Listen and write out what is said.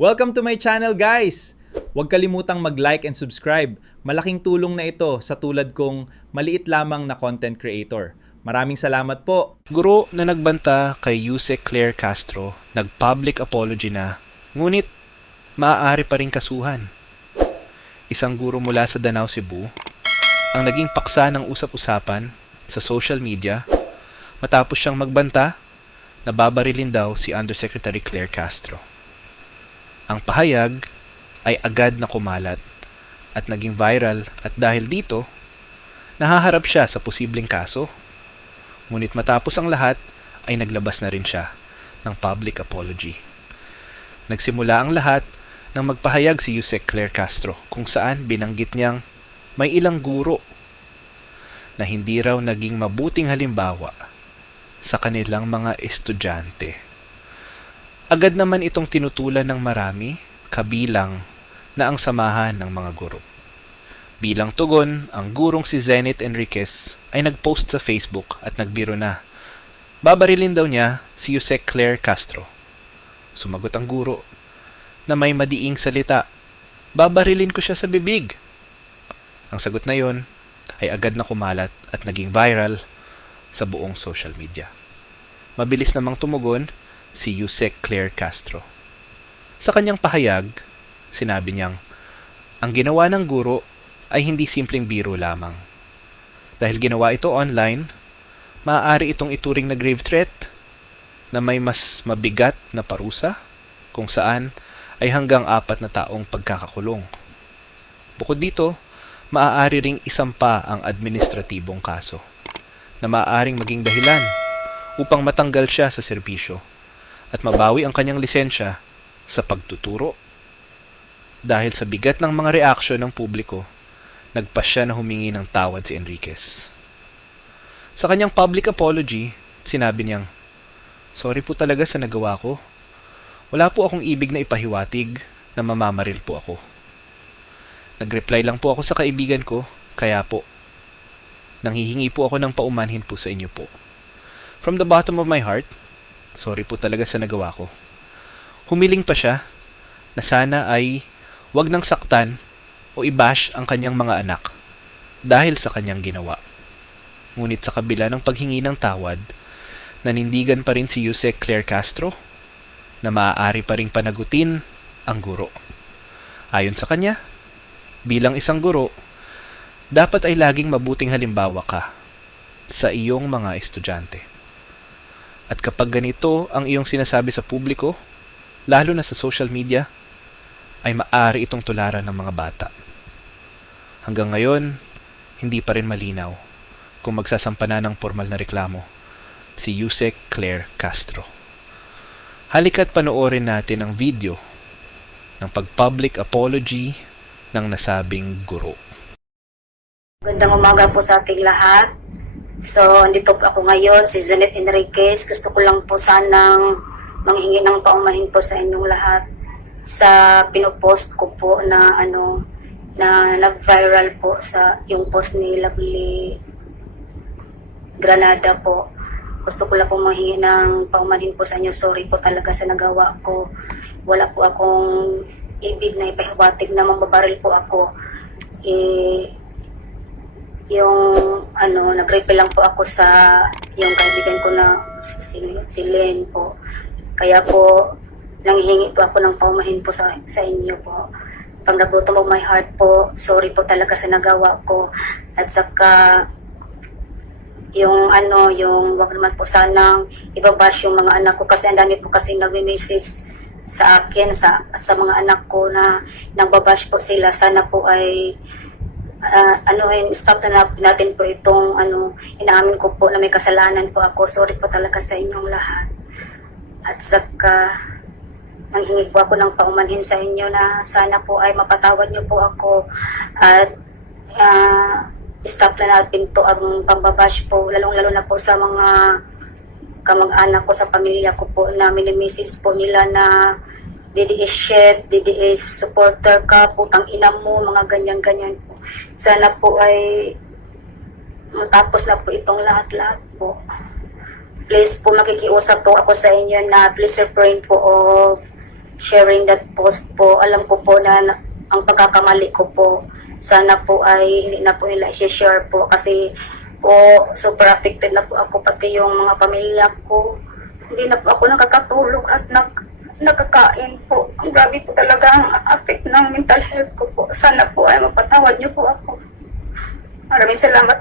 Welcome to my channel, guys! Huwag kalimutang mag-like and subscribe. Malaking tulong na ito sa tulad kong maliit lamang na content creator. Maraming salamat po. Guro na nagbanta kay Yusek Claire Castro, nag-public apology na, ngunit maaari pa rin kasuhan. Isang guro mula sa Danau, Cebu, ang naging paksa ng usap-usapan sa social media matapos siyang magbanta na babarilin daw si Undersecretary Claire Castro. Ang pahayag ay agad na kumalat at naging viral at dahil dito, nahaharap siya sa posibleng kaso. Ngunit matapos ang lahat ay naglabas na rin siya ng public apology. Nagsimula ang lahat nang magpahayag si Yusek Claire Castro kung saan binanggit niyang may ilang guro na hindi raw naging mabuting halimbawa sa kanilang mga estudyante. Agad naman itong tinutulan ng marami, kabilang na ang samahan ng mga guro. Bilang tugon, ang gurong si Zenith Enriquez ay nagpost sa Facebook at nagbiro na babarilin daw niya si Yusek Claire Castro. Sumagot ang guro na may madiing salita, babarilin ko siya sa bibig. Ang sagot na yon ay agad na kumalat at naging viral sa buong social media. Mabilis namang tumugon si Yusek Claire Castro. Sa kanyang pahayag, sinabi niyang, ang ginawa ng guro ay hindi simpleng biro lamang. Dahil ginawa ito online, maaari itong ituring na grave threat na may mas mabigat na parusa kung saan ay hanggang 4 na taong pagkakakulong. Bukod dito, maaari ring isampa ang administratibong kaso na maaaring maging dahilan upang matanggal siya sa serbisyo at mabawi ang kanyang lisensya sa pagtuturo. Dahil sa bigat ng mga reaksyon ng publiko, nagpa siya na humingi ng tawad si Enriquez. Sa kanyang public apology, sinabi niyang, sorry po talaga sa nagawa ko. Wala po akong ibig na ipahiwatig na mamamaril po ako. Nag-reply lang po ako sa kaibigan ko, kaya po, nanghihingi po ako ng paumanhin po sa inyo po. From the bottom of my heart, sorry po talaga sa nagawa ko. Humiling pa siya na sana ay wag nang saktan o i-bash ang kanyang mga anak dahil sa kanyang ginawa. Ngunit sa kabila ng paghingi ng tawad, nanindigan pa rin si Yusek Claire Castro na maaari pa ring panagutin ang guro. Ayon sa kanya, bilang isang guro, dapat ay laging mabuting halimbawa ka sa iyong mga estudyante. At kapag ganito ang iyong sinasabi sa publiko, lalo na sa social media, ay maaari itong tularan ng mga bata. Hanggang ngayon, hindi pa rin malinaw kung magsasampa na ng formal na reklamo si Yusek Claire Castro. Halika't panoorin natin ang video ng pag-public apology ng nasabing guro. Magandang umaga po sa ating lahat. So, andito po ako ngayon, si Zenith Enriquez. Gusto ko lang po sanang manghingi ng paumanhin po sa inyong lahat sa pinopost ko po na na nag-viral po sa yung post ni Lovely Granada po. Gusto ko lang po manghingi ng paumanhin po sa inyo. Sorry po talaga sa nagawa ko. Wala po akong ibig na ipahiwatig na mababaril po ako. Nag-reply lang po ako sa yung kaibigan ko na si Len po. Kaya po, nanghihingi po ako ng paumanhin po sa inyo po. From the bottom of my heart po, sorry po talaga sa nagawa ko. At saka, yung wag naman po sanang ibabash yung mga anak ko kasi ang dami po kasi nagme-message sa akin, sa mga anak ko na nagbabash po sila. Sana po ay stop na natin po itong inaamin ko po na may kasalanan po ako. Sorry po talaga sa inyong lahat. At saka nanghingi po ako ng paumanhin sa inyo na sana po ay mapatawad niyo po ako at stop na natin to ang pambabash po, lalong-lalo na po sa mga kamag-anak ko, sa pamilya ko po na mini-message po nila na DDS shit, DDS supporter ka, putang ina mo, mga ganyan-ganyan po. Sana po ay matapos na po itong lahat-lahat po. Please po makikiusap po ako sa inyo na please refrain po of sharing that post po. Alam ko po na ang pagkakamali ko po, sana po ay hindi na po nila i-share po kasi po super affected na po ako, pati yung mga pamilya ko. Hindi na po ako nakakatulog at nakakain po. Ang grabe po talaga ang affect ng mental health ko po. Sana po ay mapatawad niyo po ako. Maraming salamat